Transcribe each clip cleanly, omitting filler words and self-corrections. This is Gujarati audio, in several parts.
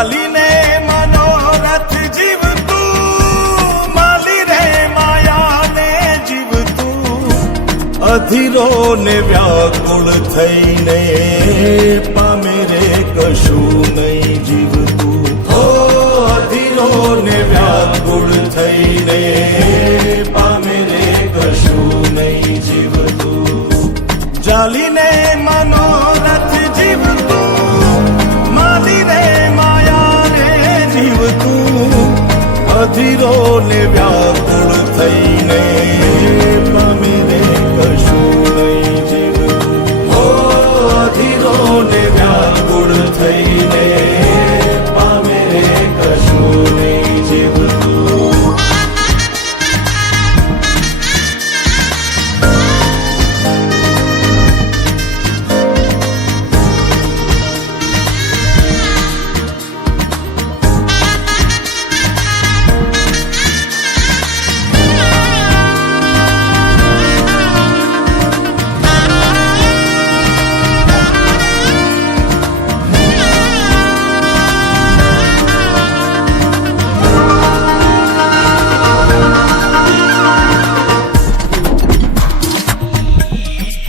ચાલીને મનોરથ જીવતું, માલી રે માયાને જીવતું, અધીરો ને વ્યાકુળ થઈને પામે રે કશું નહીં જીવતું. ઓ અધીરો ને વ્યાકુળ થઈને પામે રે કશું નહીં જીવતું. ચાલીને મનોરથ જીવતું, માલી રે માયાને જીવતું, અધીરો ને વ્યાકુળ થઈને પામે રે કશું નહીં જીવતું. ઓ અધીરો ને વ્યાકુળ થઈને પામે રે કશું નહીં જીવતું.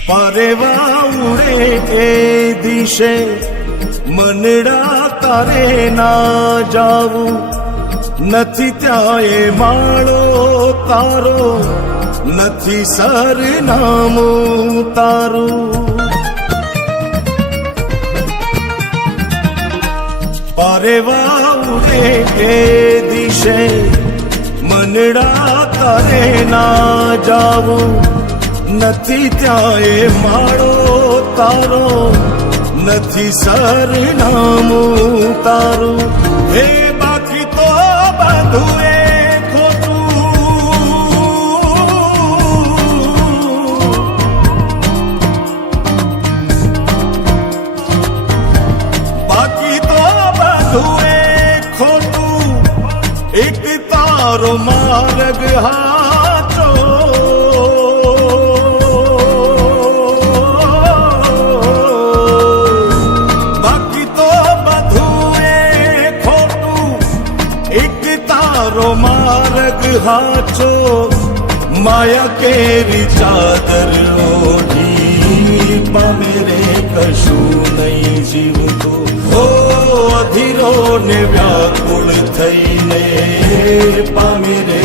પરેવા ઉડે એ દિશે મનડા તારે ના જાવું, નથી ત્યાં એ માળો તારો, નથી સરનામું તારું. પરેવા ઉડે એ દિશે મનડા તારે ના જાવું, નથી ત્યાં એ માળો તારો, નથી સરનામું તારું. હે બાકી તો બધું એ ખોટું, બાકી તો બધું એ ખોટું, એક તારો માર્ગ હાચો. માર્ગ હાચો, માયા કેરી ચાદર ઓઢી પામે રે કશું નહીં જીવતું. ઓ અધીરો ને વ્યાકુળ થઈને પામે રે